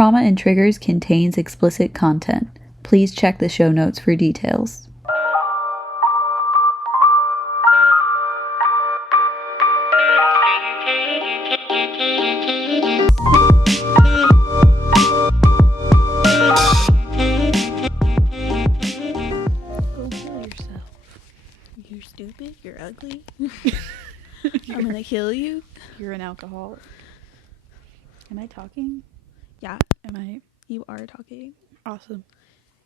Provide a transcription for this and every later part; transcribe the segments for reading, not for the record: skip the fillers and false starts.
Trauma and Triggers contains explicit content. Please check the show notes for details. You're stupid. You're ugly. I'm gonna kill you. You're an alcoholic. Am I talking? Yeah, Am I? you are talking. Awesome.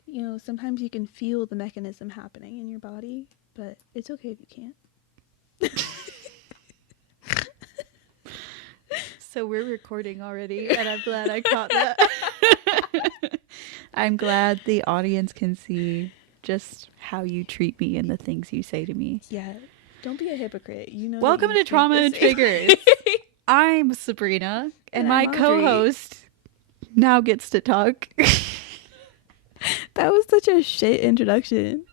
You know, sometimes you can feel the mechanism happening in your body, but it's okay if you can't. So we're recording already, and I'm glad I caught that. I'm glad the audience can see just how you treat me and the things you say to me. Yeah, don't be a hypocrite. You know. Welcome to Trauma and Triggers. I'm Sabrina, and my I'm Audrey. co-host now gets to talk. That was such a shit introduction.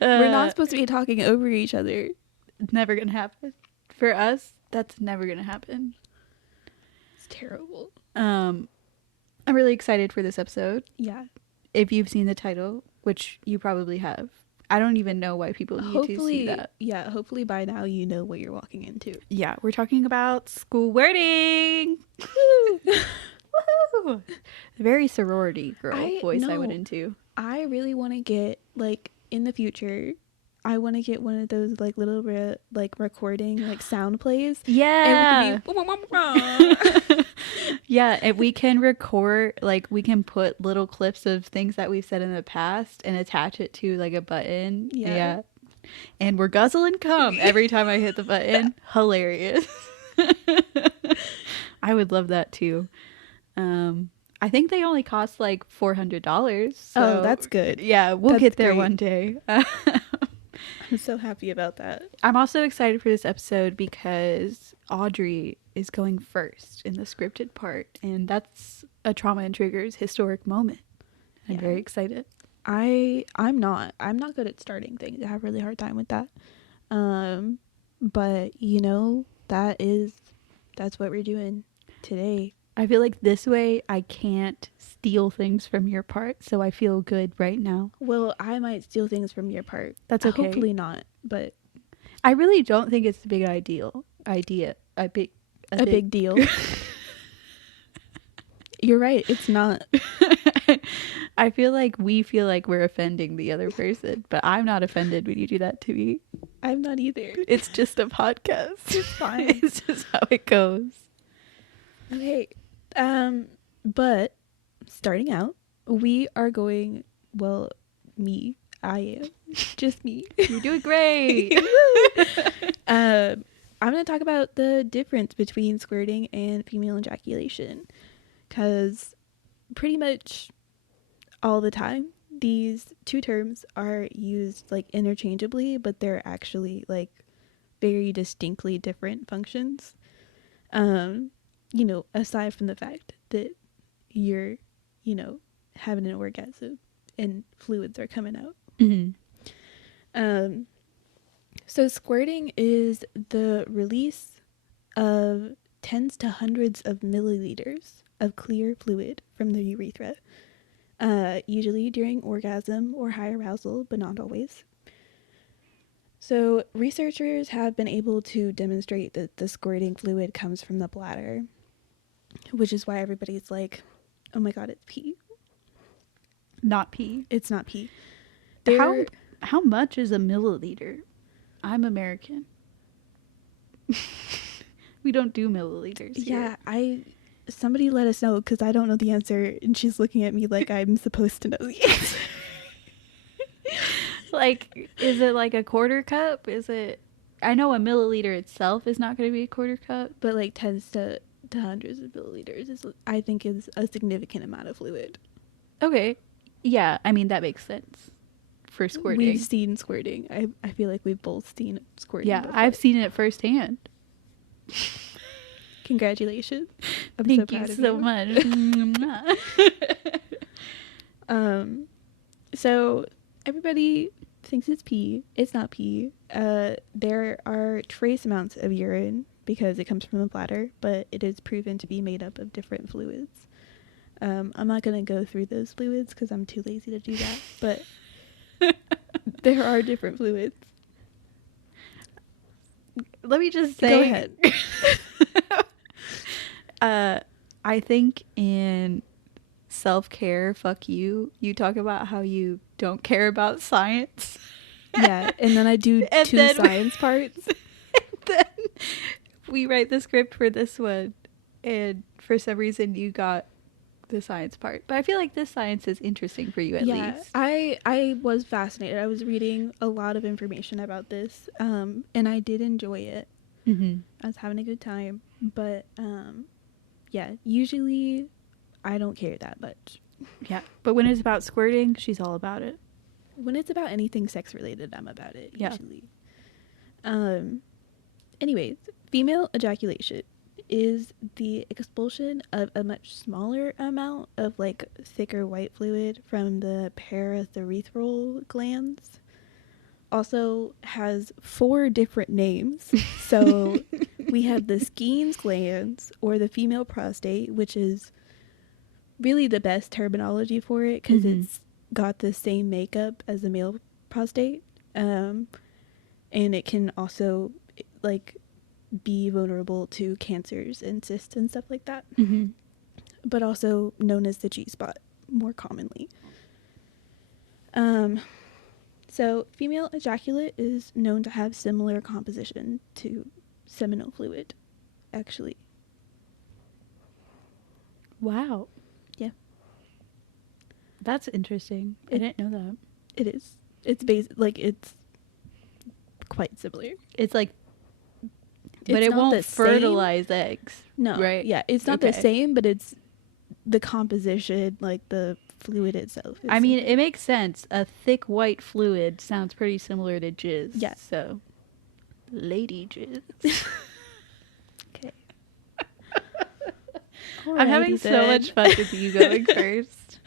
We're not supposed to be talking over each other. Never gonna happen. For us, that's never gonna happen. It's terrible. I'm really excited for this episode. Yeah. If you've seen the title, which you probably have. I don't even know why people need to see that. Yeah, hopefully by now you know what you're walking into. Yeah, we're talking about squirting. Woo! Woohoo! Very sorority girl voice I went no. into. I really want to get, like, in the future, I want to get one of those, like, little, recording, like, sound plays. Yeah. And we can be... Yeah, and we can record, like, we can put little clips of things that we've said in the past and attach it to, like, a button. Yeah. And we're guzzling cum every time I hit the button. Hilarious. I would love that, too. I think they only cost, like, $400. So, oh, that's good. Yeah, we'll That's get there great. one day. I'm so happy about that. I'm also excited for this episode because Audrey is going first in the scripted part, and that's a Trauma and Triggers historic moment. I'm Yeah. very excited. I'm not good at starting things. I have a really hard time with that. But you know, that's what we're doing today. I feel like this way I can't steal things from your part, so I feel good right now. Well, I might steal things from your part. That's okay. Hopefully not, but I really don't think it's a big idea. A big deal. You're right. It's not. I feel like we're offending the other person, but I'm not offended when you do that to me. I'm not either. It's just a podcast. It's fine. It's just how it goes. Okay. But starting out, we are going. Well, I am just me. You're doing great. I'm going to talk about the difference between squirting and female ejaculation, because pretty much all the time these two terms are used like interchangeably, but they're actually like very distinctly different functions. You know, aside from the fact that you're, you know, having an orgasm and fluids are coming out. Mm-hmm. So squirting is the release of tens to hundreds of milliliters of clear fluid from the urethra, usually during orgasm or high arousal, but not always. So researchers have been able to demonstrate that the squirting fluid comes from the bladder, which is why everybody's like, oh my god, it's pee. Not pee. It's not pee. How much is a milliliter? I'm American. We don't do milliliters here. Yeah, somebody let us know, because I don't know the answer, and she's looking at me like I'm supposed to know the answer. Like, is it like a quarter cup? I know a milliliter itself is not going to be a quarter cup. But like tens to hundreds of milliliters I think is a significant amount of fluid. Okay. Yeah, I mean, that makes sense for squirting. We've seen squirting. I feel like we've both seen squirting. Yeah, before. I've seen it firsthand. Congratulations. I'm Thank so you proud of so much. So everybody thinks it's pee. It's not pee. There are trace amounts of urine because it comes from the bladder, but it is proven to be made up of different fluids. I'm not going to go through those fluids because I'm too lazy to do that, but there are different fluids. Let me just say. Go ahead. I think in self-care, fuck you, you talk about how you don't care about science. Yeah, and then I do And two then science parts. Then we write the script for this one, and for some reason you got the science part. But I feel like this science is interesting for you at least. I was fascinated. I was reading a lot of information about this, and I did enjoy it. Mm-hmm. I was having a good time, but yeah, usually I don't care that much. Yeah, but when it's about squirting, she's all about it. When it's about anything sex related, I'm about it usually. Yeah. Anyways, female ejaculation is the expulsion of a much smaller amount of like thicker white fluid from the paraurethral glands. Also has 4 different names. So we have the Skene's glands, or the female prostate, which is really the best terminology for it because it's got the same makeup as the male prostate, and it can also like be vulnerable to cancers and cysts and stuff like that, but also known as the G-spot more commonly. So female ejaculate is known to have similar composition to seminal fluid, actually. Wow. Yeah. That's interesting. I didn't know that. It is. It's quite similar. It's like, It's but it not won't the fertilize eggs. No. Right? Yeah, it's not the same, but it's the composition, like the fluid itself. I mean, it makes sense. A thick white fluid sounds pretty similar to jizz. Yeah. So, lady jizz. Okay. I'm having so much fun with you going first.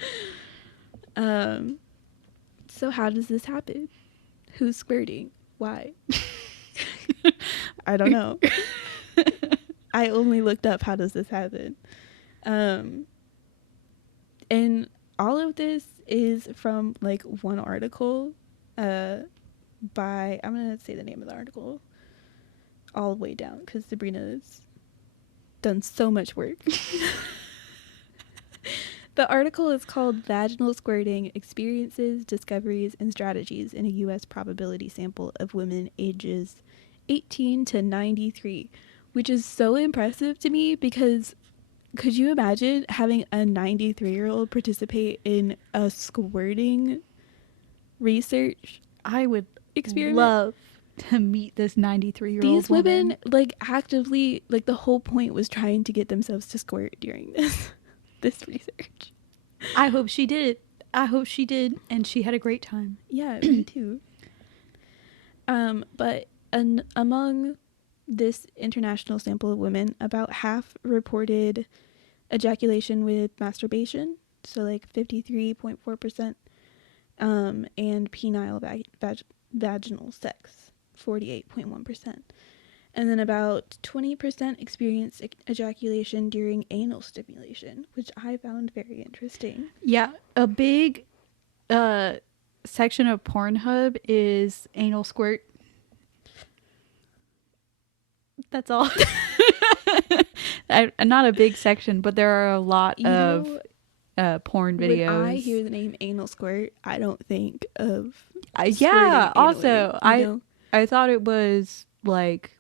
So how does this happen? Who's squirting? Why? I don't know. I only looked up how does this happen. And all of this is from like one article by, I'm going to say the name of the article all the way down because Sabrina's done so much work. The article is called Vaginal Squirting Experiences, Discoveries, and Strategies in a U.S. Probability Sample of Women Ages 18 to 93, which is so impressive to me because could you imagine having a 93-year-old participate in a squirting research? I would experiment. Love to meet this 93-year-old These women like actively, like the whole point was trying to get themselves to squirt during this research. I hope she did. I hope she did, and she had a great time. Yeah, me too. But among this international sample of women, about half reported ejaculation with masturbation, so like 53.4%, and penile vaginal sex, 48.1%. And then about 20% experienced ejaculation during anal stimulation, which I found very interesting. Yeah, a big section of Pornhub is anal squirt. That's all. Not a big section, but there are a lot of porn videos. When I hear the name anal squirt, I don't think of yeah. Also, anally, I thought it was like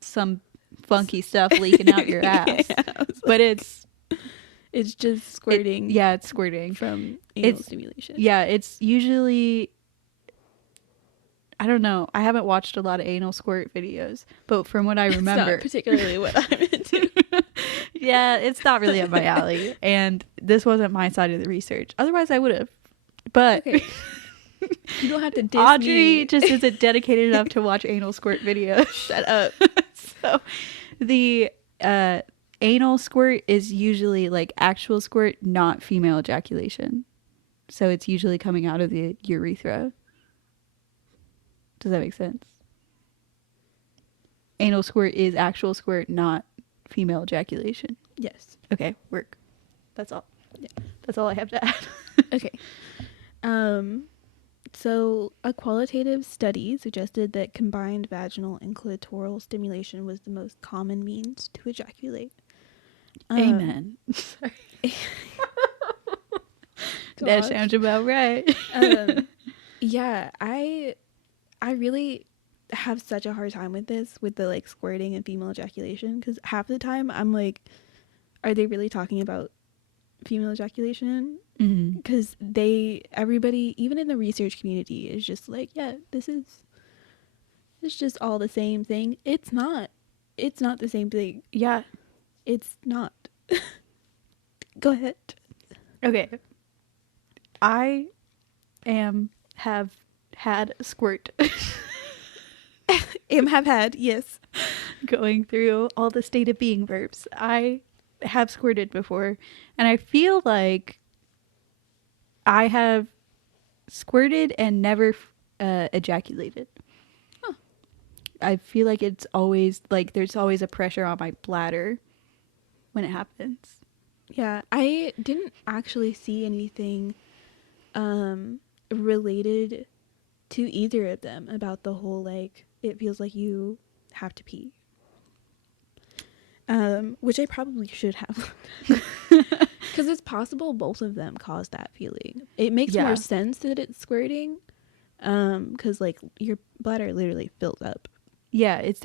some funky stuff leaking out your ass, but it's just squirting. It's squirting from anal stimulation. Yeah, it's usually, I don't know. I haven't watched a lot of anal squirt videos, but from what I remember, it's not particularly what I'm into. Yeah, it's not really up my alley, and this wasn't my side of the research. Otherwise, I would have. But okay. You don't have to diss Audrey me. just isn't dedicated enough to watch anal squirt videos. Shut up. So the anal squirt is usually like actual squirt, not female ejaculation. So it's usually coming out of the urethra. Does that make sense? Anal squirt is actual squirt, not female ejaculation. Yes. Okay, work. That's all. Yeah. That's all I have to add. Okay. So a qualitative study suggested that combined vaginal and clitoral stimulation was the most common means to ejaculate. Amen. Sorry. That sounds about right. Yeah, I really have such a hard time with this, with the like squirting and female ejaculation, because half the time I'm like, are they really talking about female ejaculation? Because everybody, even in the research community, is just like, yeah, it's just all the same thing. It's not the same thing. Yeah. It's not. Go ahead. Okay. I have had a squirt. Have had, yes. Going through all the state of being verbs. I have squirted before, and I feel like I have squirted and never ejaculated. Huh. I feel like it's always like there's always a pressure on my bladder when it happens. Yeah, I didn't actually see anything related to either of them about the whole like it feels like you have to pee. Which I probably should have. Because it's possible both of them cause that feeling. It makes more sense that it's squirting. Because like your bladder literally fills up. Yeah, it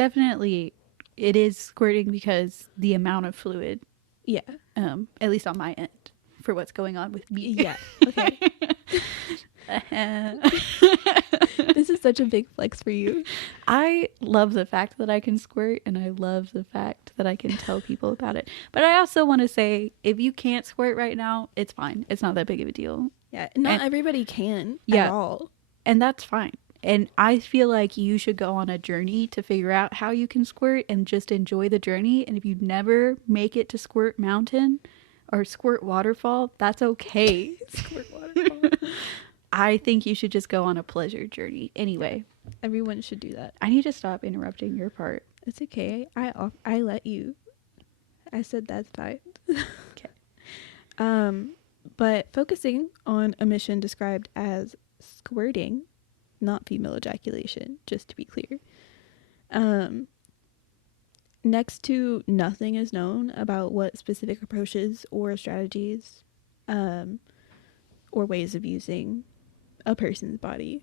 is squirting because the amount of fluid. Yeah. At least on my end for what's going on with me. Yeah. Okay. This is such a big flex for you. I love the fact that I can squirt, and I love the fact that I can tell people about it. But I also want to say, if you can't squirt right now, it's fine. It's not that big of a deal. Yeah, not everybody can at all. And that's fine. And I feel like you should go on a journey to figure out how you can squirt and just enjoy the journey. And if you never make it to Squirt Mountain or Squirt Waterfall, that's okay. Squirt Waterfall. I think you should just go on a pleasure journey. Anyway, everyone should do that. I need to stop interrupting your part. It's okay. I let you. I said that's fine. Okay. But focusing on a mission described as squirting, not female ejaculation, just to be clear. Next to nothing is known about what specific approaches or strategies or ways of using a person's body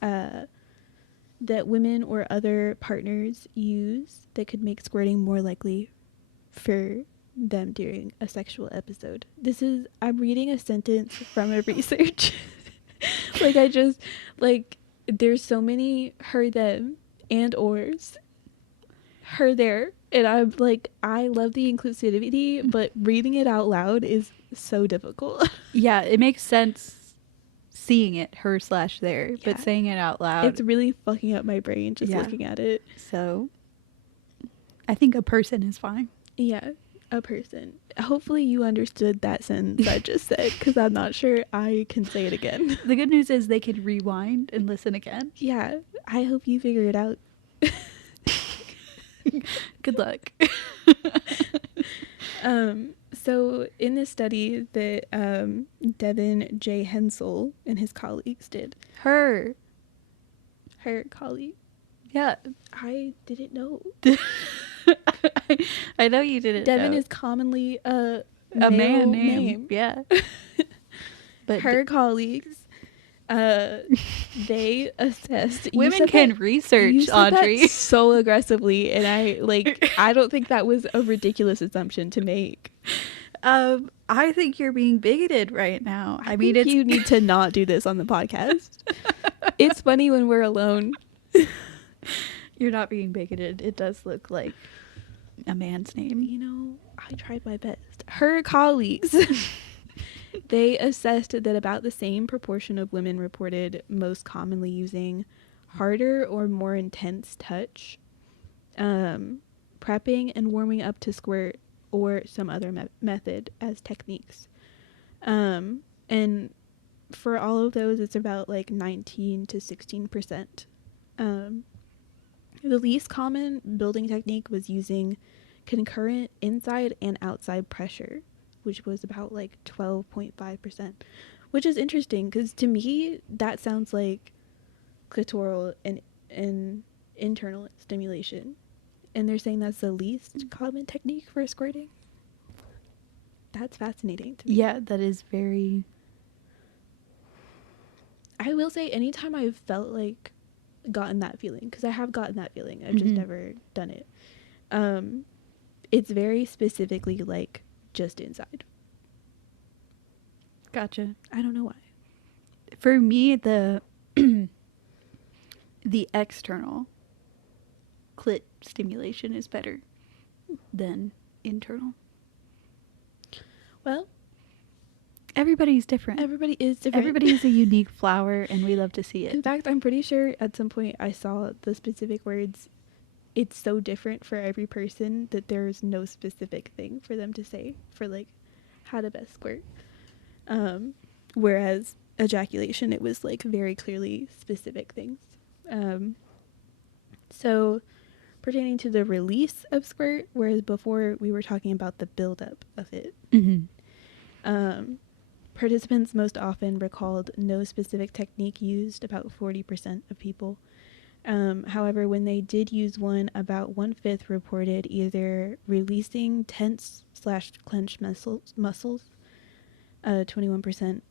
that women or other partners use that could make squirting more likely for them during a sexual episode. I'm reading a sentence from a research. There's so many her, them, and ors. Her, there. And I'm like, I love the inclusivity, but reading it out loud is so difficult. Yeah, it makes sense seeing it, her/there, but saying it out loud. It's really fucking up my brain just looking at it. So, I think a person is fine. Yeah, a person. Hopefully you understood that sentence I just said, because I'm not sure I can say it again. The good news is they could rewind and listen again. Yeah, I hope you figure it out. Good luck. So in this study that Devin J. Hensel and his colleagues did. Her colleague. Yeah. I didn't know. I know you didn't Devin know. is commonly a man name. Yeah. But her colleagues, they assessed. Women can research, Audrey. So aggressively, and I don't think that was a ridiculous assumption to make. I think you're being bigoted right now. I mean, you need to not do this on the podcast. It's funny when we're alone. You're not being bigoted. It does look like a man's name. You know, I tried my best. Her colleagues, they assessed that about the same proportion of women reported most commonly using harder or more intense touch, prepping and warming up to squirt, or some other method as techniques. And for all of those, it's about 19 to 16%. The least common building technique was using concurrent inside and outside pressure which was about like 12.5%, which is interesting because to me that sounds like clitoral and internal stimulation, and they're saying that's the least common technique for squirting. That's fascinating to me. Yeah, that is very... I will say anytime I've felt like gotten that feeling, because I have gotten that feeling, I've just never done it, it's very specifically like just inside. Gotcha. I don't know why. For me, the the external clit stimulation is better than internal. Well, everybody's different. Everybody is different. Everybody is a unique flower, and we love to see it. In fact, I'm pretty sure at some point I saw the specific words. It's so different for every person that there's no specific thing for them to say for like how to best squirt. Whereas ejaculation, it was like very clearly specific things. So pertaining to the release of squirt, whereas before we were talking about the buildup of it. Participants most often recalled no specific technique used, about 40% of people. However, when they did use one, about 1/5 reported either releasing tense/clenched muscles, 21%,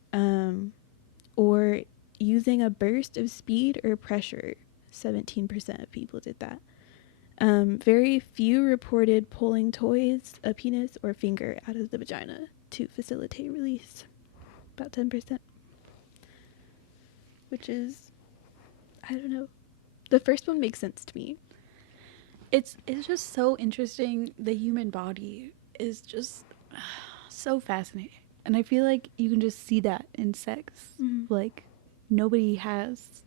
or using a burst of speed or pressure. 17% of people did that. Very few reported pulling toys, a penis, or finger out of the vagina to facilitate release. About 10%. Which is, I don't know. The first one makes sense to me. It's just so interesting. The human body is just so fascinating. And I feel like you can just see that in sex. Mm-hmm. Like, nobody has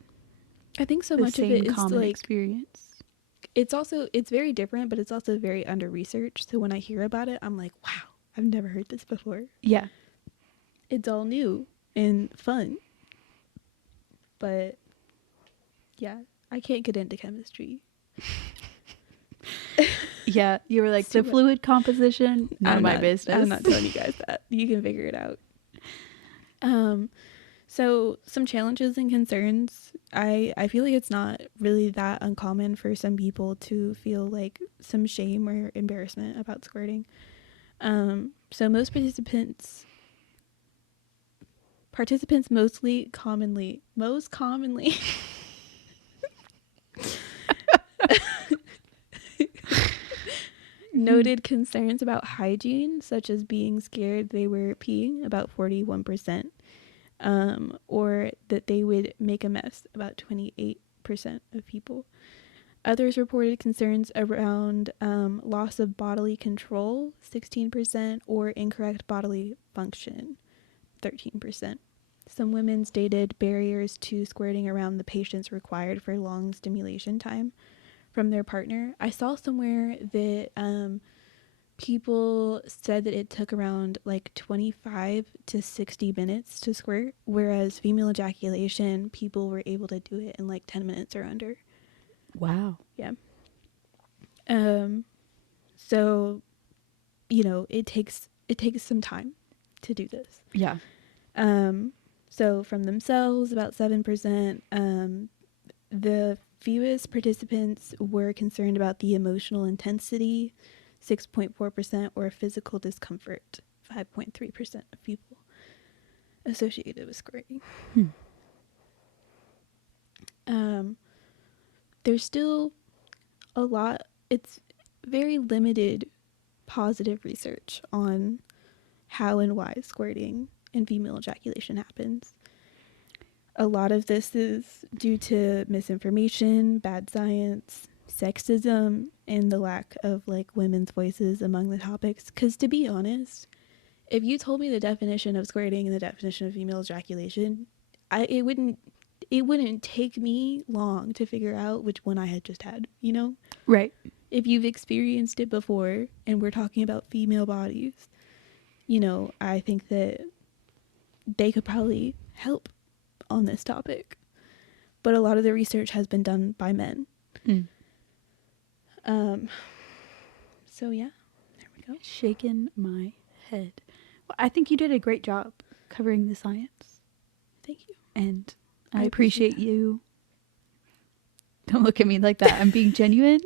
I think so the much of same it is common like experience. It's very different, but it's also very under researched. So when I hear about it, I'm like, wow, I've never heard this before. Yeah. It's all new and fun. But yeah, I can't get into chemistry. Yeah, you were like, the fluid composition, none of my business. I'm not telling you guys that. You can figure it out. So some challenges and concerns. I feel like it's not really that uncommon for some people to feel like some shame or embarrassment about squirting. So most participants most commonly noted concerns about hygiene, such as being scared they were peeing, about 41%, or that they would make a mess, about 28% of people. Others reported concerns around loss of bodily control, 16%, or incorrect bodily function, 13%. Some women stated barriers to squirting around the patients required for long stimulation time from their partner. I saw somewhere that people said that it took around like 25 to 60 minutes to squirt, whereas female ejaculation, people were able to do it in like 10 minutes or under. Wow. Yeah. So, you know, it takes some time to do this. Yeah. So from themselves, about 7%. The fewest participants were concerned about the emotional intensity, 6.4%, or physical discomfort, 5.3% of people associated with squirting. There's still a lot, it's very limited positive research on how and why squirting and female ejaculation happens. A lot of this is due to misinformation, bad science, sexism, and the lack of like women's voices among the topics. Because to be honest, if you told me the definition of squirting and the definition of female ejaculation, it wouldn't take me long to figure out which one I had just had, you know? Right. If you've experienced it before and we're talking about female bodies, you know, I think that they could probably help on this topic. But a lot of the research has been done by men. Mm. So yeah, there we go. Shaking my head. I think you did a great job covering the science. Thank you. And I I appreciate appreciate you. Don't look at me like that. I'm being genuine.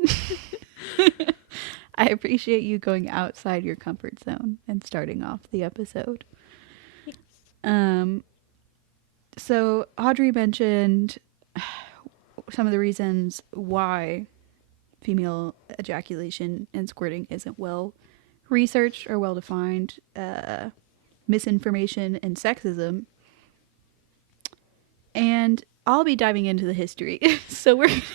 I appreciate you going outside your comfort zone and starting off the episode. Yes. So Audrey mentioned some of the reasons why female ejaculation and squirting isn't well researched or well defined, misinformation and sexism. And I'll be diving into the history.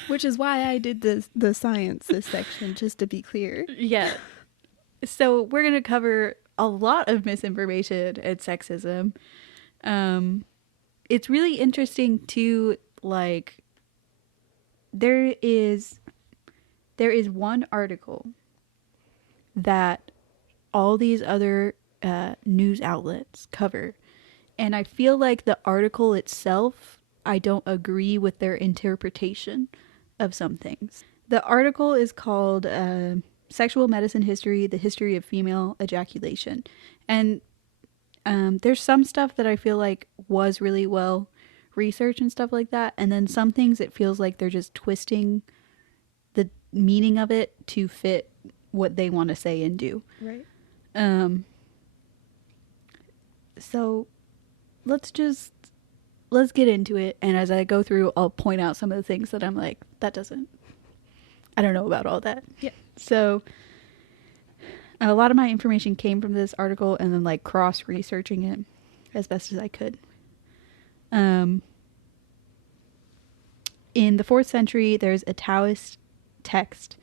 Which is why I did the science this section, just to be clear. Yeah. So we're going to cover a lot of misinformation and sexism. It's really interesting to, like, there is one article that all these other news outlets cover, and I feel like the article itself, I don't agree with their interpretation of some things. The article is called Sexual Medicine History, The History of Female Ejaculation. And there's some stuff that I feel like was really well researched and stuff like that. And then some things it feels like they're just twisting the meaning of it to fit what they want to say and do. Right. So let's get into it. And as I go through, I'll point out some of the things that I'm like, I don't know about all that. Yeah. So a lot of my information came from this article and then like cross researching it as best as I could. In the 4th century, there's a Taoist text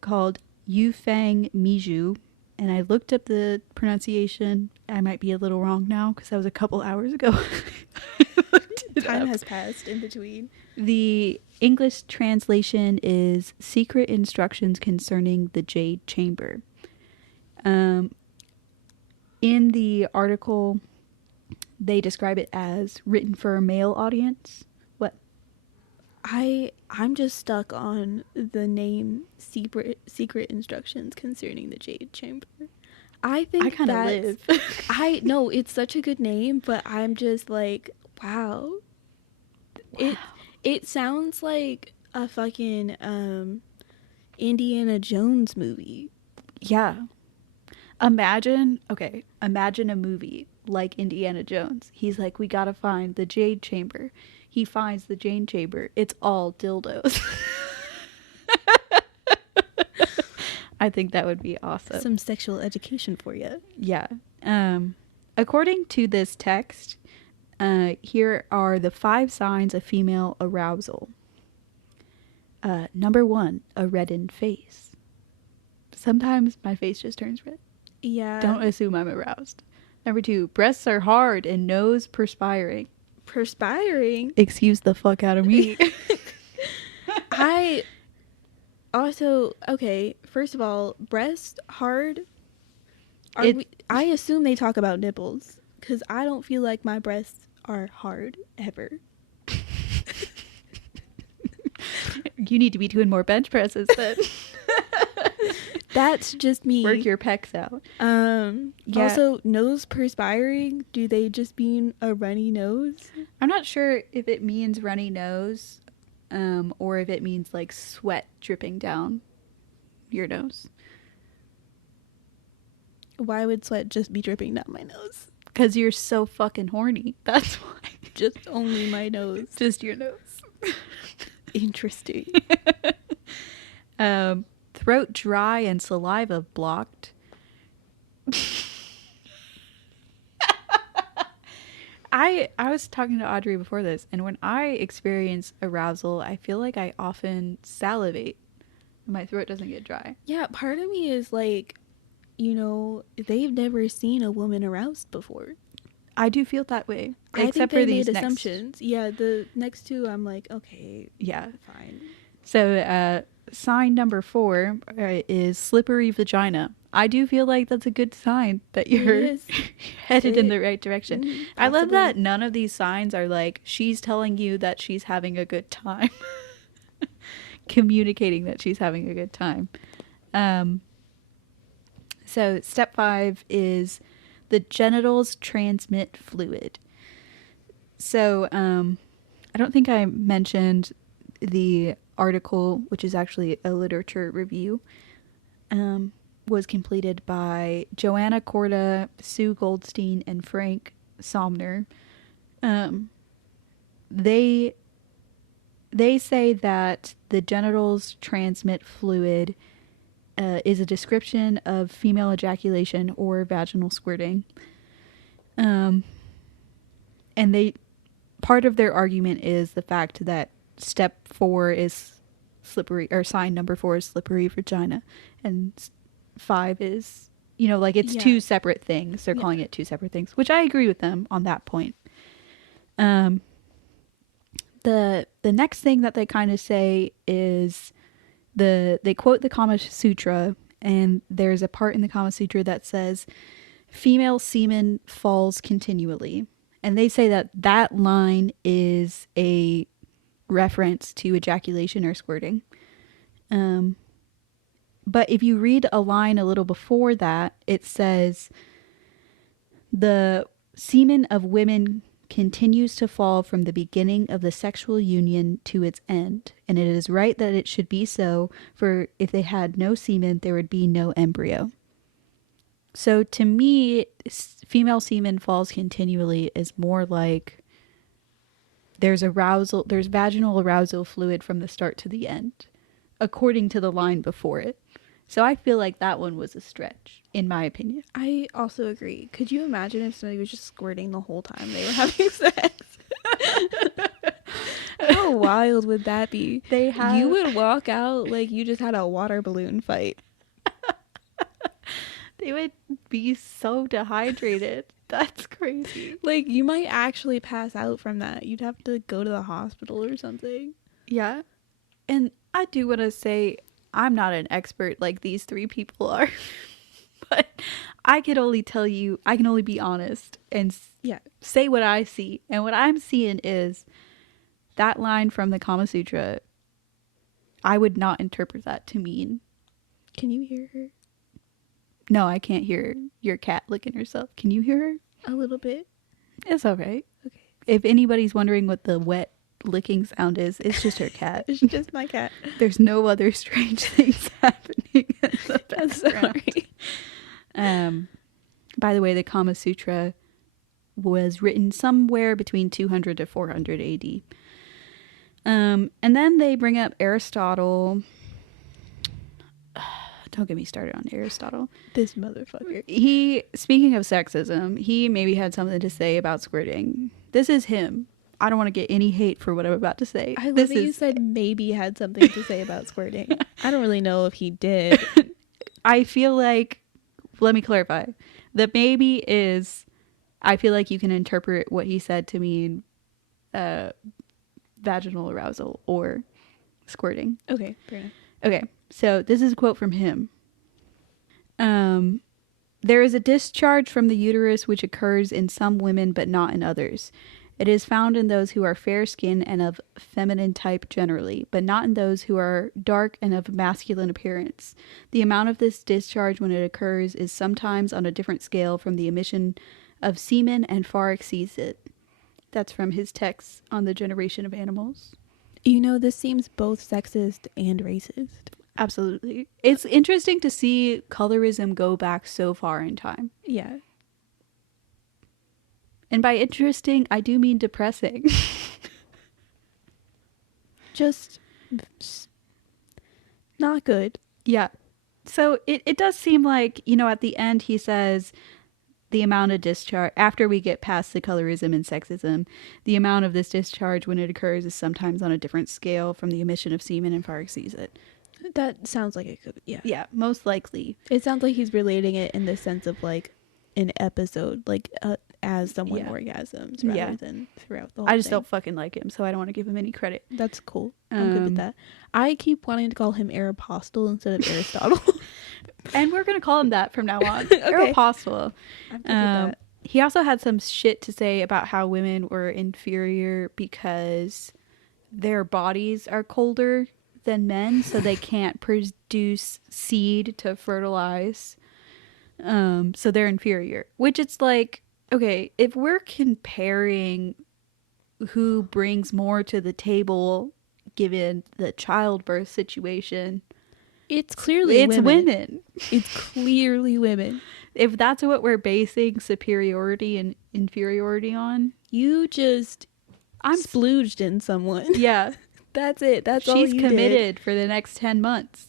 called Yufang Miju, and I looked up the pronunciation. I might be a little wrong now because that was a couple hours ago. Time has passed in between. The English translation is Secret Instructions Concerning the Jade Chamber. In the article, they describe it as written for a male audience. What? I'm just stuck on the name Secret Instructions Concerning the Jade Chamber. I think I kind of live. I know it's such a good name, but I'm just like, wow. It sounds like a fucking Indiana Jones movie. Yeah. Imagine a movie like Indiana Jones. He's like, we gotta find the Jade Chamber. He finds the Jade Chamber. It's all dildos. I think that would be awesome. Some sexual education for you. Yeah. According to this text, here are the 5 signs of female arousal. Number 1, a reddened face. Sometimes my face just turns red. Yeah. Don't assume I'm aroused. Number 2, breasts are hard and nose perspiring. Perspiring? Excuse the fuck out of me. I also, okay, first of all, breast hard. I assume they talk about nipples, because I don't feel like my breasts are hard ever. You need to be doing more bench presses then. That's just me. Work your pecs out. Yeah. Also, nose perspiring, do they just mean a runny nose? I'm not sure if it means runny nose, or if it means like sweat dripping down your nose. Why would sweat just be dripping down my nose? Because you're so fucking horny. That's why. Just only my nose. Just your nose. Interesting. Throat dry and saliva blocked. I was talking to Audrey before this, and when I experience arousal, I feel like I often salivate. My throat doesn't get dry. Yeah, part of me is like, they've never seen a woman aroused before. I do feel that way. I except think they for these made assumptions. Yeah, the next two, I'm like, okay, yeah, fine. So, sign number 4 is slippery vagina. I do feel like that's a good sign that you're headed in the right direction. Mm-hmm. I love that none of these signs are like, she's telling you that she's having a good time. Communicating that she's having a good time. So step 5 is The genitals transmit fluid. So, I don't think I mentioned the article, which is actually a literature review, was completed by Joanna Corda, Sue Goldstein, and Frank Somner. They say that the genitals transmit fluid is a description of female ejaculation or vaginal squirting. And part of their argument is the fact that step 4 is slippery, or sign number 4 is slippery vagina, and 5 is, like it's two separate things. They're calling it two separate things, which I agree with them on that point. The next thing that they kind of say is they quote the Kama Sutra, and there's a part in the Kama Sutra that says female semen falls continually, and they say that line is a reference to ejaculation or squirting. But if you read a line a little before that, it says the semen of women continues to fall from the beginning of the sexual union to its end, and it is right that it should be so, for if they had no semen, there would be no embryo. So to me, female semen falls continually is more like there's vaginal arousal fluid from the start to the end, according to the line before it. So I feel like that one was a stretch, in my opinion. I also agree. Could you imagine if somebody was just squirting the whole time they were having sex? How wild would that be? You would walk out like you just had a water balloon fight. They would be so dehydrated. That's crazy. Like, you might actually pass out from that. You'd have to go to the hospital or something. Yeah. And I do want to say, I'm not an expert like these three people are, but I can only be honest and say what I see. And what I'm seeing is that line from the Kama Sutra, I would not interpret that to mean. Can you hear her? No, I can't hear your cat licking herself. Can you hear her? A little bit. It's okay. Okay. If anybody's wondering what the wet licking sound is, it's just her cat. It's just my cat. There's no other strange things happening in the background. Sorry. By the way, the Kama Sutra was written somewhere between 200 to 400 AD. And then they bring up Aristotle. Don't get me started on Aristotle. This motherfucker. Speaking of sexism, he maybe had something to say about squirting. This is him. I don't want to get any hate for what I'm about to say. I love that you said maybe had something to say about squirting. I don't really know if he did. I feel like, let me clarify. The maybe is, I feel like you can interpret what he said to mean vaginal arousal or squirting. Okay, fair enough. Okay, so this is a quote from him. There is a discharge from the uterus which occurs in some women but not in others. It is found in those who are fair-skinned and of feminine type generally, but not in those who are dark and of masculine appearance. The amount of this discharge when it occurs is sometimes on a different scale from the emission of semen and far exceeds it. That's from his text on the generation of animals. This seems both sexist and racist. Absolutely. It's interesting to see colorism go back so far in time. Yeah. And by interesting, I do mean depressing. Just not good. Yeah. So it does seem like, at the end he says the amount of discharge, after we get past the colorism and sexism, the amount of this discharge when it occurs is sometimes on a different scale from the emission of semen and far exceeds it. That sounds like it could, yeah. Yeah, most likely. It sounds like he's relating it in the sense of like an episode, like as someone orgasms rather than throughout the whole I just thing. don't fucking like him, so I don't want to give him any credit. That's cool. I'm good with that. I keep wanting to call him Aeropostale instead of Aristotle. And we're going to call him that from now on. Okay. Aeropostale. I'm good with that. He also had some shit to say about how women were inferior because their bodies are colder than men, so they can't produce seed to fertilize. So they're inferior, which it's like, okay, if we're comparing who brings more to the table given the childbirth situation, It's clearly it's women. women. It's clearly women. If that's what we're basing superiority and inferiority on, You just I'm splooged in someone. yeah. That's it. That's all She's you committed for the next 10 months.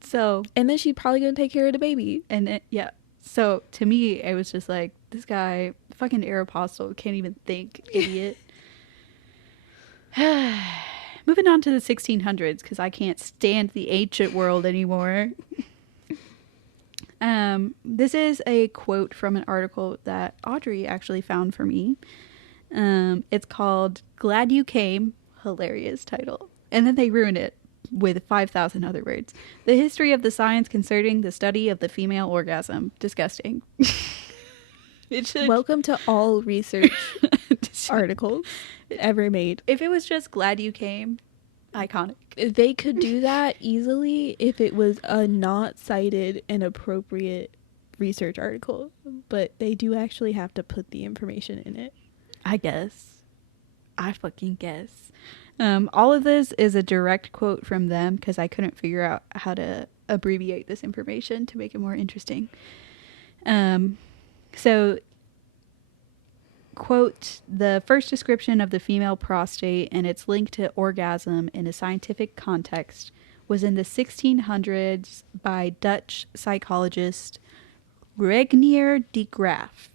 So, did. And then she's probably gonna take care of the baby. and it, yeah. So to me, I was just like, this guy, fucking Aeropostale, can't even think, idiot. Moving on to the 1600s, because I can't stand the ancient world anymore. This is a quote from an article that Audrey actually found for me. It's called "Glad You Came," hilarious title, and then they ruin it with 5,000 other words. The history of the science concerning the study of the female orgasm. Disgusting. It should. Welcome to all research articles ever made. If it was just "Glad You Came," iconic. They could do that easily if it was a not cited and appropriate research article, but they do actually have to put the information in it. I guess. I fucking guess. All of this is a direct quote from them because I couldn't figure out how to abbreviate this information to make it more interesting. So, quote, the first description of the female prostate and its link to orgasm in a scientific context was in the 1600s by Dutch psychologist Regnier de Graaf.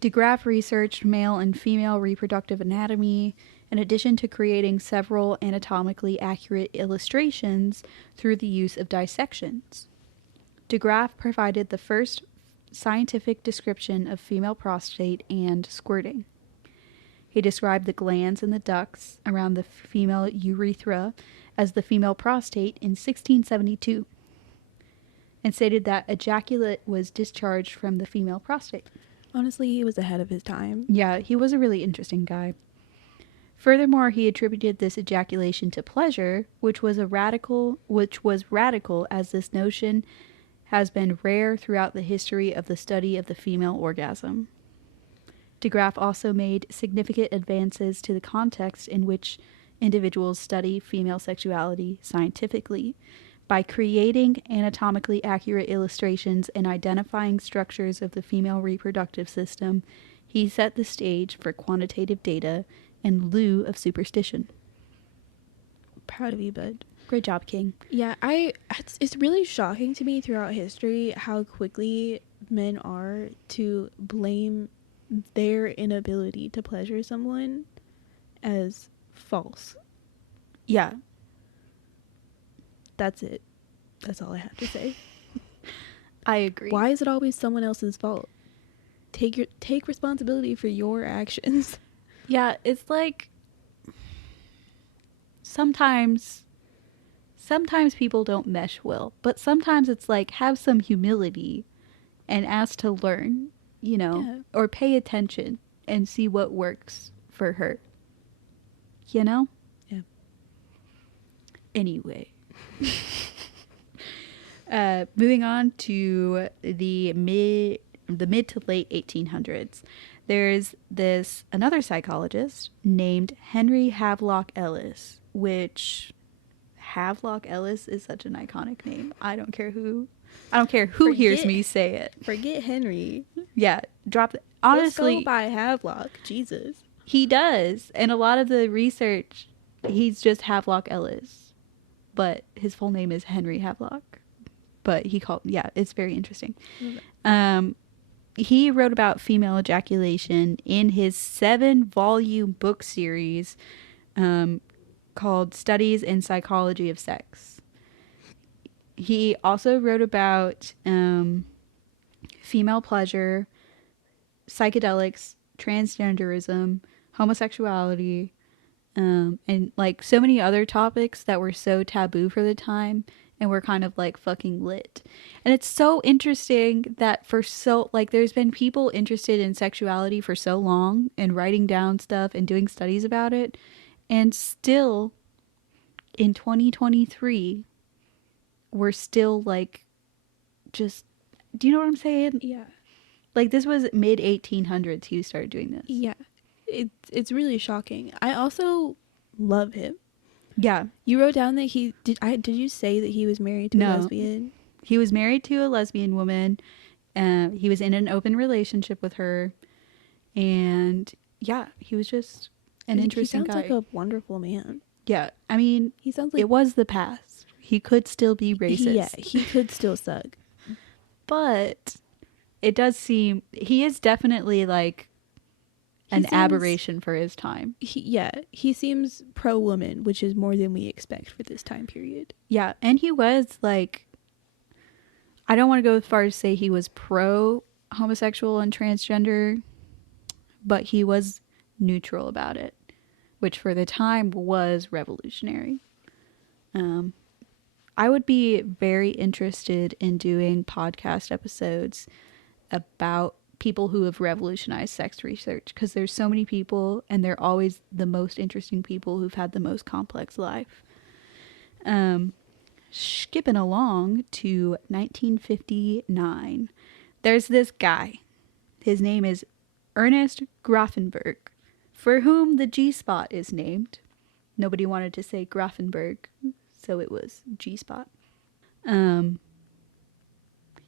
De Graaf researched male and female reproductive anatomy in addition to creating several anatomically accurate illustrations through the use of dissections. De Graaf provided the first scientific description of female prostate and squirting. He described the glands and the ducts around the female urethra as the female prostate in 1672 and stated that ejaculate was discharged from the female prostate. Honestly, he was ahead of his time. Yeah, he was a really interesting guy. Furthermore, he attributed this ejaculation to pleasure, which was radical as this notion has been rare throughout the history of the study of the female orgasm. De Graaf also made significant advances to the context in which individuals study female sexuality scientifically by creating anatomically accurate illustrations and identifying structures of the female reproductive system. He set the stage for quantitative data in lieu of superstition. Proud of you, bud. Great job, King. Yeah, it's really shocking to me throughout history how quickly men are to blame their inability to pleasure someone as false. Yeah. That's it. That's all I have to say. I agree. Why is it always someone else's fault? Take responsibility for your actions. Yeah, it's like sometimes people don't mesh well, but sometimes it's like have some humility and ask to learn, Yeah. or pay attention and see what works for her. Yeah. Anyway. Moving on to the mid to late 1800s. There's another psychologist named Henry Havelock Ellis, which Havelock Ellis is such an iconic name. I don't care who hears me say it. Forget Henry. Yeah, drop it. Honestly, Just go by Havelock. Jesus. he does. And a lot of the research, he's just Havelock Ellis. But his full name is Henry Havelock. But it's very interesting. Okay. He wrote about female ejaculation in his 7-volume book series called Studies in Psychology of Sex. He also wrote about female pleasure, psychedelics, transgenderism, homosexuality, and like so many other topics that were so taboo for the time and were kind of like fucking lit. And it's so interesting that there's been people interested in sexuality for so long and writing down stuff and doing studies about it, and still in 2023 were still like just, do you know what I'm saying? Yeah. Like this was mid 1800s he started doing this. Yeah. It's really shocking. I also love him. Yeah. You wrote down that he did you say that he was married to a No. lesbian? He was married to a lesbian woman. He was in an open relationship with her. And yeah, he was just an interesting guy. He sounds like a wonderful man. Yeah. I mean, he sounds like it was the past. He could still be racist. He could still suck. But it does seem he is definitely like an aberration for his time. He seems pro-woman, which is more than we expect for this time period. Yeah, and he was like, I don't want to go as far as say he was pro homosexual and transgender, but he was neutral about it, which for the time was revolutionary. I would be very interested in doing podcast episodes about people who have revolutionized sex research, because there's so many people and they're always the most interesting people who've had the most complex life. Skipping along to 1959, there's this guy. His name is Ernest Grafenberg, for whom the G-spot is named. Nobody wanted to say Grafenberg, so it was G-spot.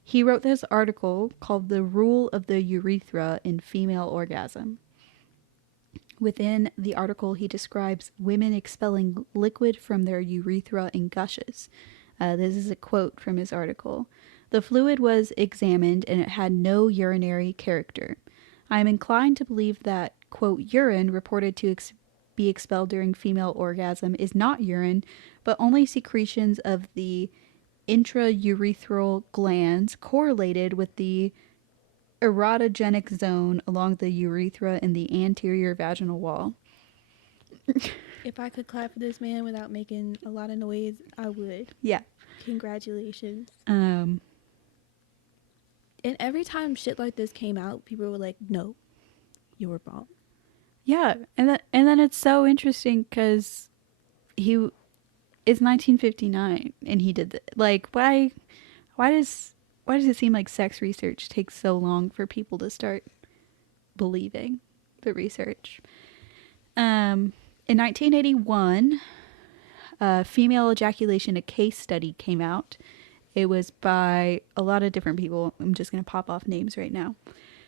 He wrote this article called The Rule of the Urethra in Female Orgasm. Within the article, he describes women expelling liquid from their urethra in gushes. This is a quote from his article. The fluid was examined and it had no urinary character. I am inclined to believe that, quote, urine reported to be expelled during female orgasm is not urine, but only secretions of the intraurethral glands correlated with the erotogenic zone along the urethra in the anterior vaginal wall. If I could clap for this man without making a lot of noise, I would. Yeah. Congratulations. And every time shit like this came out, people were like, no, you were wrong. Yeah. And then it's so interesting because it's 1959 and he did like, why does it seem like sex research takes so long for people to start believing the research? In 1981, Female Ejaculation, a case study came out. It was by a lot of different people. I'm just going to pop off names right now.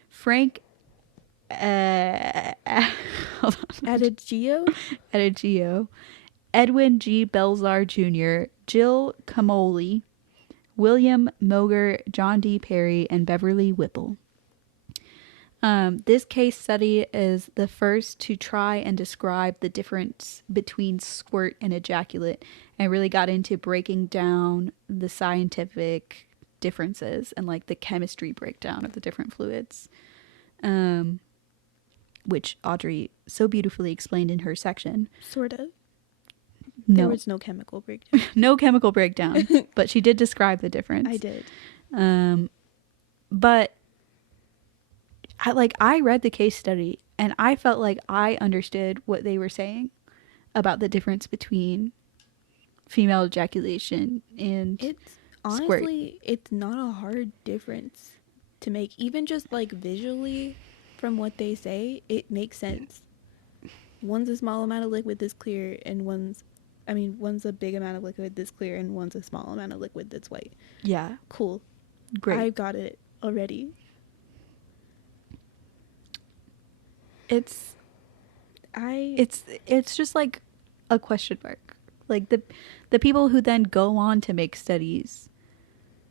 Frank Adagio, Edwin G. Belzar Jr., Jill Camoli, William Moger, John D. Perry, and Beverly Whipple. This case study is the first to try and describe the difference between squirt and ejaculate, and really got into breaking down the scientific differences and like the chemistry breakdown of the different fluids, which Audrey so beautifully explained in her section. Sort of. No. There was no chemical breakdown. No chemical breakdown, but she did describe the difference. I did. But I read the case study and I felt like I understood what they were saying about the difference between female ejaculation and squirt. Honestly, it's not a hard difference to make. Even just like visually from what they say, it makes sense. One's a small amount of liquid that's clear and one's a big amount of liquid that's clear and one's a small amount of liquid that's white. Yeah. Cool. Great. I've got it already. It's just like a question mark. Like the people who then go on to make studies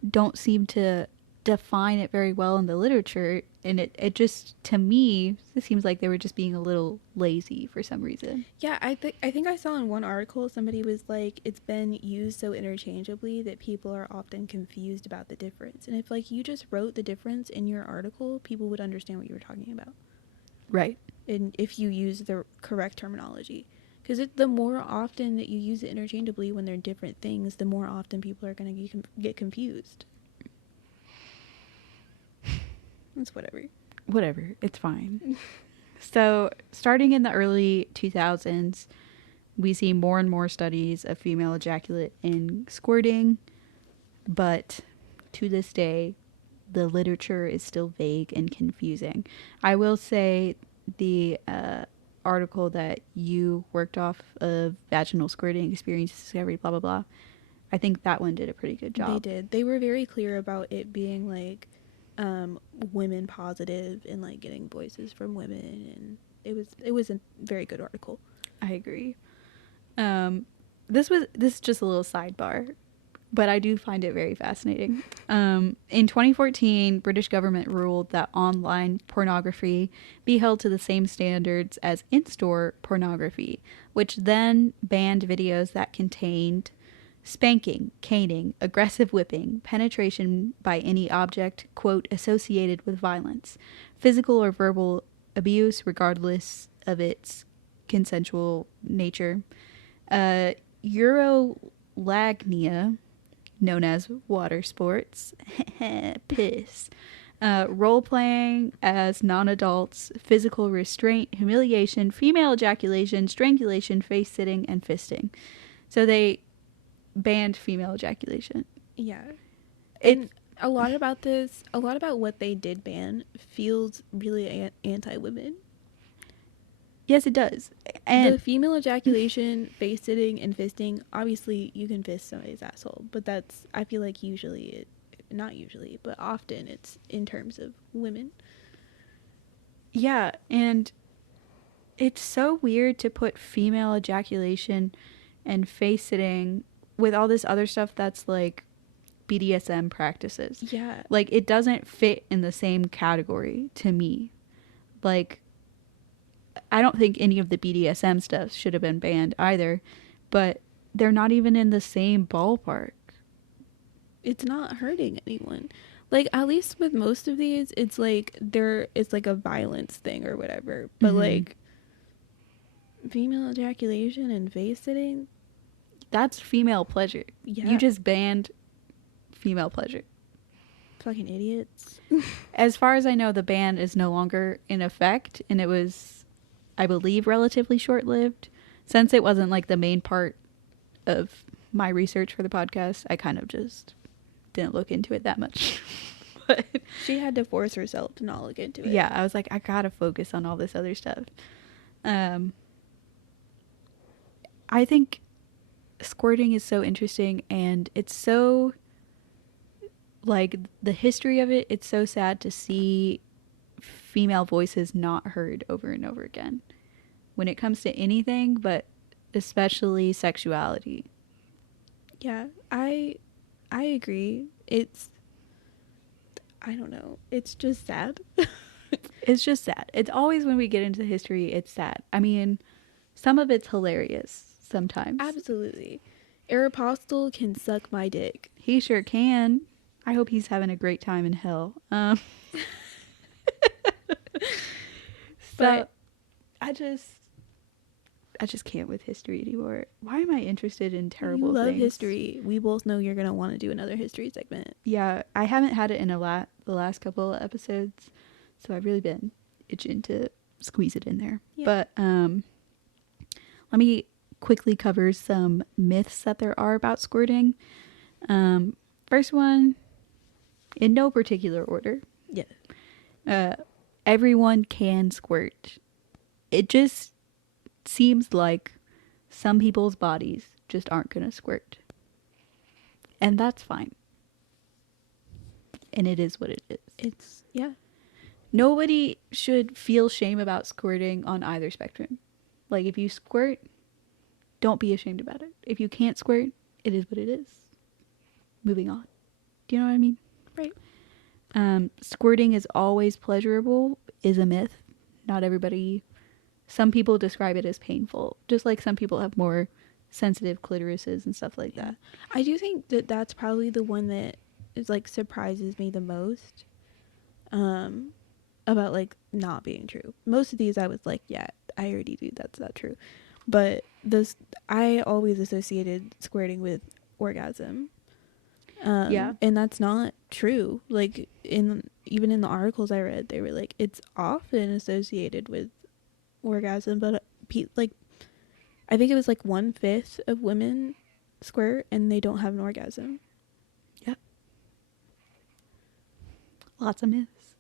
don't seem to define it very well in the literature, and it just, to me, it seems like they were just being a little lazy for some reason. Yeah, I think I saw in one article somebody was like, it's been used so interchangeably that people are often confused about the difference. And if like you just wrote the difference in your article, people would understand what you were talking about. Right. And if you use the correct terminology. Because the more often that you use it interchangeably when they're different things, the more often people are going to get confused. It's whatever. Whatever. It's fine. So, starting in the early 2000s, we see more and more studies of female ejaculate in squirting. but to this day, the literature is still vague and confusing. I will say the article that you worked off of vaginal squirting experience discovery, blah, blah, blah. I think that one did a pretty good job. They did. They were very clear about it being like women positive and like getting voices from women, and it was a very good article. I agree. This is just a little sidebar, but I do find it very fascinating. In 2014, British government ruled that online pornography be held to the same standards as in-store pornography, which then banned videos that contained spanking, caning, aggressive whipping, penetration by any object, quote, associated with violence, physical or verbal abuse, regardless of its consensual nature. Urolagnia, known as water sports, piss, role playing as non-adults, physical restraint, humiliation, female ejaculation, strangulation, face sitting, and fisting. So they banned female ejaculation. Yeah. And a lot about what they did ban feels really anti-women. Yes, it does. And the female ejaculation, face sitting, and fisting, obviously you can fist somebody's asshole, but that's, I feel like not usually, but often it's in terms of women. Yeah, and it's so weird to put female ejaculation and face sitting with all this other stuff that's like BDSM practices. Yeah. Like, it doesn't fit in the same category to me. Like, I don't think any of the BDSM stuff should have been banned either, but they're not even in the same ballpark. It's not hurting anyone. Like, at least with most of these, it's like it's like a violence thing or whatever. But like female ejaculation and face sitting, that's female pleasure. Yeah. You just banned female pleasure. Fucking idiots. As far as I know, the ban is no longer in effect, and it was, I believe, relatively short-lived. Since it wasn't like the main part of my research for the podcast, I kind of just didn't look into it that much. But she had to force herself to not look into it. Yeah, I was like, I gotta focus on all this other stuff. I think squirting is so interesting, and it's so, like, the history of it, it's so sad to see female voices not heard over and over again when it comes to anything, but especially sexuality. Yeah, I agree. I don't know. It's just sad. It's just sad. It's always when we get into history, it's sad. I mean, some of it's hilarious sometimes. Absolutely. Aeropostale can suck my dick. He sure can. I hope he's having a great time in hell. But I just can't with history anymore. Why am I interested in terrible things? You love things? history. We both know you're gonna want to do another history segment. Yeah, I haven't had it in the last couple of episodes, so I've really been itching to squeeze it in there. Yeah. But let me quickly cover some myths that there are about squirting. First one, in no particular order. Yeah. Everyone can squirt. It just seems like some people's bodies just aren't gonna squirt. And that's fine. And it is what it is. Yeah. Nobody should feel shame about squirting on either spectrum. Like, if you squirt, don't be ashamed about it. If you can't squirt, it is what it is. Moving on. Do you know what I mean? Right. Squirting is always pleasurable is a myth. Not everybody. Some people describe it as painful. Just like some people have more sensitive clitorises and stuff like that. I do think that that's probably the one that is like surprises me the most. About like not being true. Most of these I was like, yeah, I already do. That's not true. But I always associated squirting with orgasm. Yeah. And that's not true. Like even in the articles I read, they were like, it's often associated with orgasm, but like I think it was like 1/5 of women squirt and they don't have an orgasm. Yeah. Lots of myths.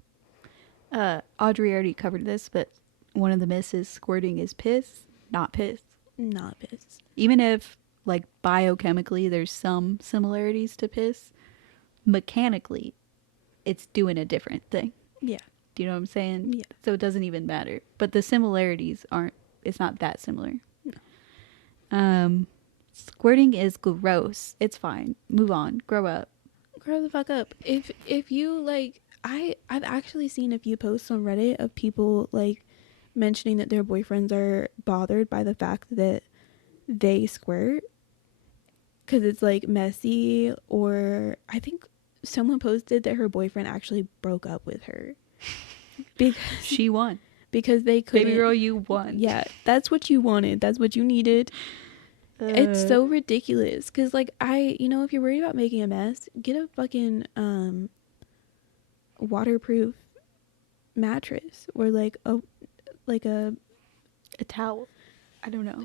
Audrey already covered this, but one of the myths is squirting is piss, not piss. Not piss. Even if, like, biochemically there's some similarities to piss, mechanically it's doing a different thing. Yeah. Do you know what I'm saying? Yeah. So it doesn't even matter. But the similarities aren't, it's not that similar. No. Squirting is gross. It's fine. Move on. Grow up. Grow the fuck up. If you like, I've actually seen a few posts on Reddit of people like mentioning that their boyfriends are bothered by the fact that they squirt because it's like messy, or I think someone posted that her boyfriend actually broke up with her because She won. because they couldn't. Baby girl, you won. Yeah, that's what you wanted. That's what you needed. It's so ridiculous because like if you're worried about making a mess, get a fucking waterproof mattress or like a towel. I don't know.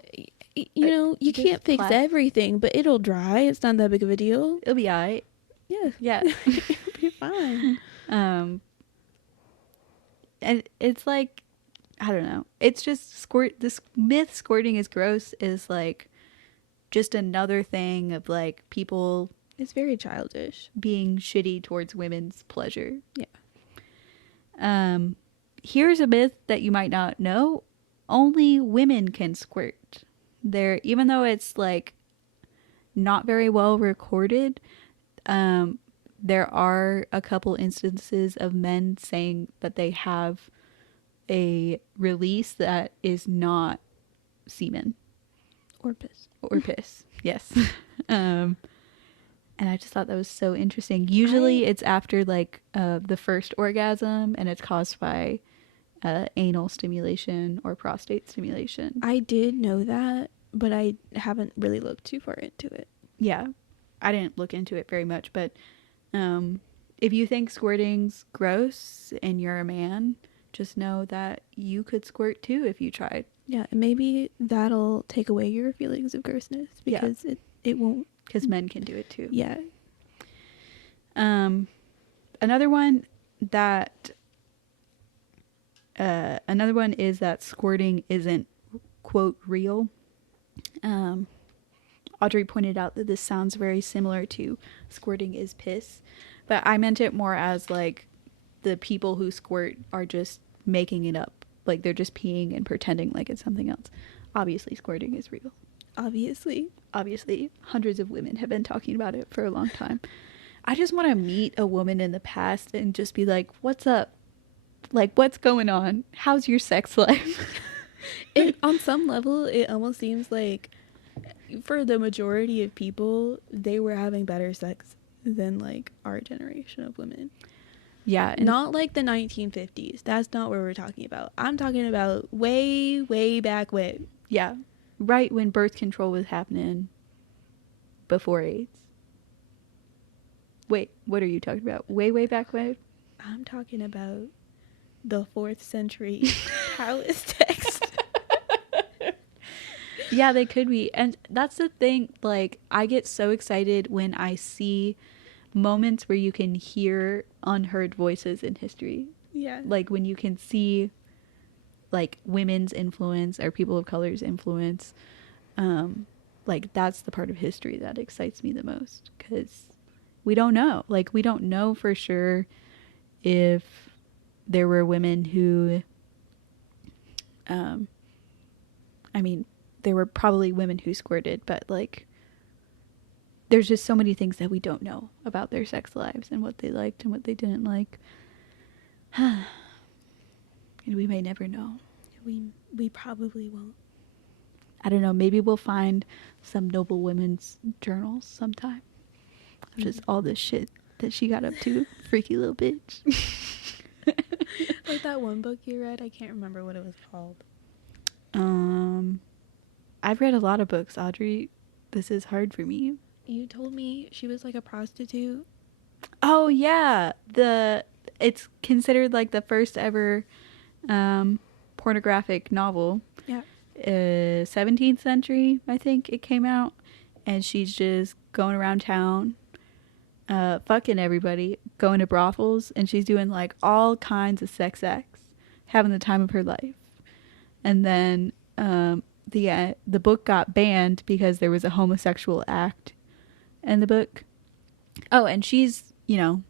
You can't fix everything, but it'll dry. It's not that big of a deal. It'll be alright. Yeah. It'll be fine. And it's like, I don't know. It's just this myth squirting is gross is like just another thing of like people. It's very childish. Being shitty towards women's pleasure. Yeah. Here's a myth that you might not know. Only women can squirt. Even though it's like not very well recorded, there are a couple instances of men saying that they have a release that is not semen. Or piss. Or piss. Yes. And I just thought that was so interesting. Usually it's after like the first orgasm, and it's caused by anal stimulation or prostate stimulation. I did know that, but I haven't really looked too far into it. Yeah. I didn't look into it very much, but if you think squirting's gross and you're a man, just know that you could squirt too if you tried. Yeah, and maybe that'll take away your feelings of grossness because it won't. Because men can do it too. Yeah. Another one is that squirting isn't, quote, real. Audrey pointed out that this sounds very similar to squirting is piss, but I meant it more as like the people who squirt are just making it up. Like they're just peeing and pretending like it's something else. Obviously, squirting is real. Obviously, hundreds of women have been talking about it for a long time. I just want to meet a woman in the past and just be like, what's up? Like, what's going on? How's your sex life? On some level, it almost seems like for the majority of people, they were having better sex than like our generation of women. Yeah. Not like the 1950s. That's not what we're talking about. I'm talking about way, way back when. Yeah. Right when birth control was happening before AIDS. Wait, what are you talking about? Way, way back when? I'm talking about the 4th century Taoist text. Yeah, they could be. And that's the thing. Like, I get so excited when I see moments where you can hear unheard voices in history. Yeah. Like, when you can see, like, women's influence or people of color's influence. Like, that's the part of history that excites me the most. Because we don't know. Like, we don't know for sure if there were women who... I mean, there were probably women who squirted, but, like, there's just so many things that we don't know about their sex lives and what they liked and what they didn't like. And we may never know. We probably won't. I don't know. Maybe we'll find some noble women's journals sometime. Just all this shit that she got up to. Freaky little bitch. Like that one book you read, I can't remember what it was called. I've read a lot of books, Audrey. This is hard for me. You told me she was like a prostitute. Oh yeah, it's considered like the first ever pornographic novel. Yeah. 17th century, I think it came out, and she's just going around town, fucking everybody, going to brothels, and she's doing like all kinds of sex acts, having the time of her life. And then the book got banned because there was a homosexual act in the book. Oh, and she's, you know,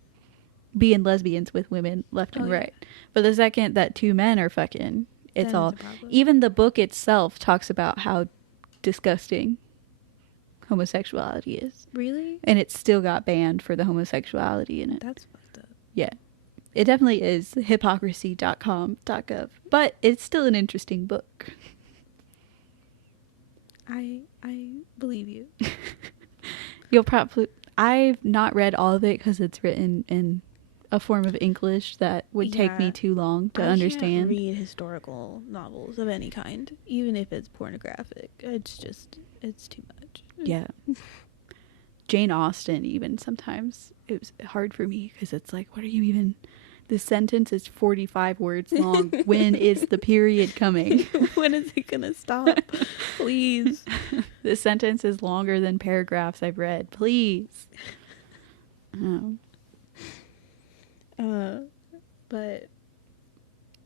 being lesbians with women left and right. But the second that two men are fucking, it's Then all... it's a problem. Even the book itself talks about how disgusting homosexuality is. Really? And it still got banned for the homosexuality in it. That's fucked up. Yeah. It definitely is hypocrisy.com.gov. But it's still an interesting book. I believe you. You'll probably... I've not read all of it because it's written in a form of English that would take me too long to understand. I can't read historical novels of any kind, even if it's pornographic. It's too much. Yeah. Jane Austen, even sometimes it was hard for me because it's like, what are you even... The sentence is 45 words long. When is the period coming? When is it gonna stop? Please. The sentence is longer than paragraphs I've read. Please. Oh. But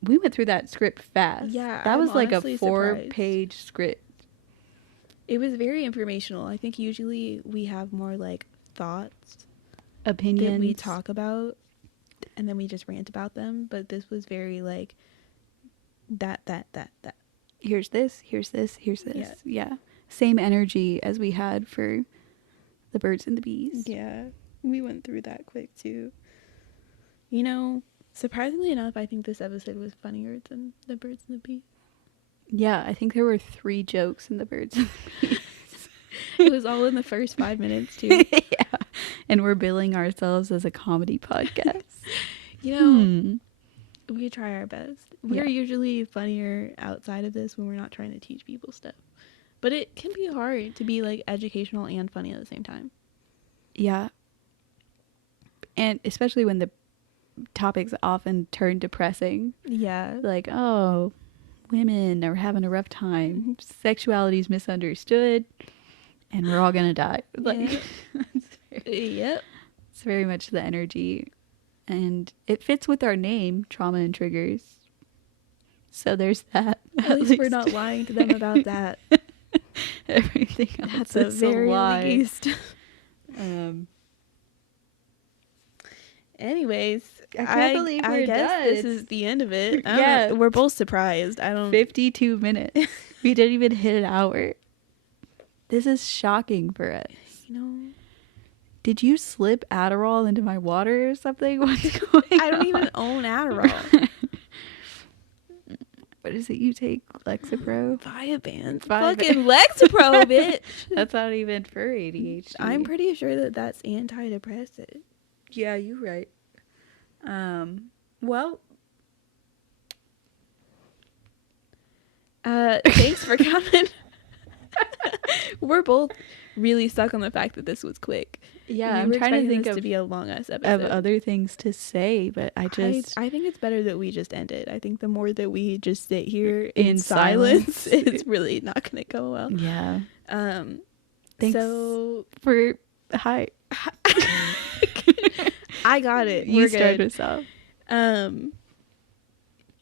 we went through that script fast. Yeah, that was I'm like a honestly 4-page script. It was very informational. I think usually we have more like thoughts, opinions that we talk about, and then we just rant about them. But this was very like that. Here's this. Yeah. Same energy as we had for the birds and the bees. Yeah, we went through that quick too. You know, surprisingly enough, I think this episode was funnier than the birds and the bees. Yeah, I think there were 3 jokes in the birds and the bees. It was all in the first 5 minutes too. Yeah, and we're billing ourselves as a comedy podcast. You know, we try our best. We're Yeah. usually funnier outside of this when we're not trying to teach people stuff. But it can be hard to be like educational and funny at the same time. Yeah. And especially when the topics often turn depressing. Yeah. Like, oh, women are having a rough time. Sexuality is misunderstood. And we're all going to die. Like, Yep. It's very much the energy. And it fits with our name, Trauma and Triggers. So there's that. At least we're not lying to them about that. Everything else That's is a very lie. least. Anyways, I can't believe we're guess done. this is the end of it. Yeah. We're both surprised. 52 minutes. We didn't even hit an hour. This is shocking for us. You know, did you slip Adderall into my water or something? What's going on? I don't even own Adderall. What is it you take? Lexapro? Viaband. Viaband. Fucking Lexapro, bitch. That's not even for ADHD. I'm pretty sure that that's antidepressant. Yeah, you're right. Well, thanks for coming. We're both really stuck on the fact that this was quick. yeah, We I'm were trying to expecting think this of, to be a long ass episode. of other things to say, but I just... I think it's better that we just end it. I think the more that we just sit here In in silence, silence. it's really not going to go well. Yeah. Thanks So for... Hi. I got it. You We're start good. us off.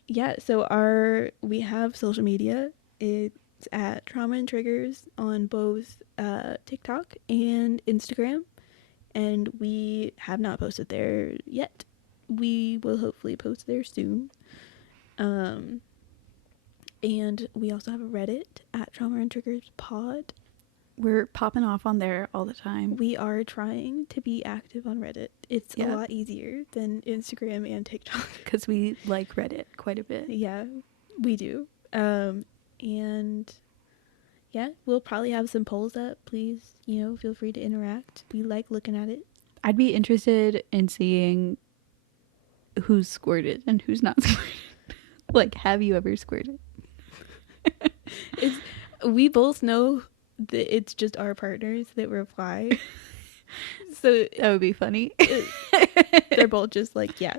Yeah, so we have social media. It's at Trauma and Triggers on both TikTok and Instagram, and we have not posted there yet. We will hopefully post there soon. And we also have a Reddit at Trauma and Triggers Pod. We're popping off on there all the time. We are trying to be active on Reddit. It's a lot easier than Instagram and TikTok. Because we like Reddit quite a bit. Yeah, we do. And yeah, we'll probably have some polls up. Please, feel free to interact. We like looking at it. I'd be interested in seeing who's squirted and who's not squirted. Like, have you ever squirted? We both know that it's just our partners that reply. So that would be funny. They're both just like, yeah.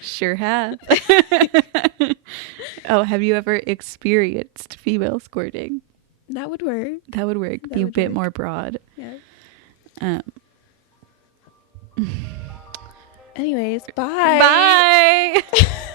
Sure have. Oh, have you ever experienced female squirting? That would work. That would work. Be a bit more broad. Yeah. Anyways, bye. Bye.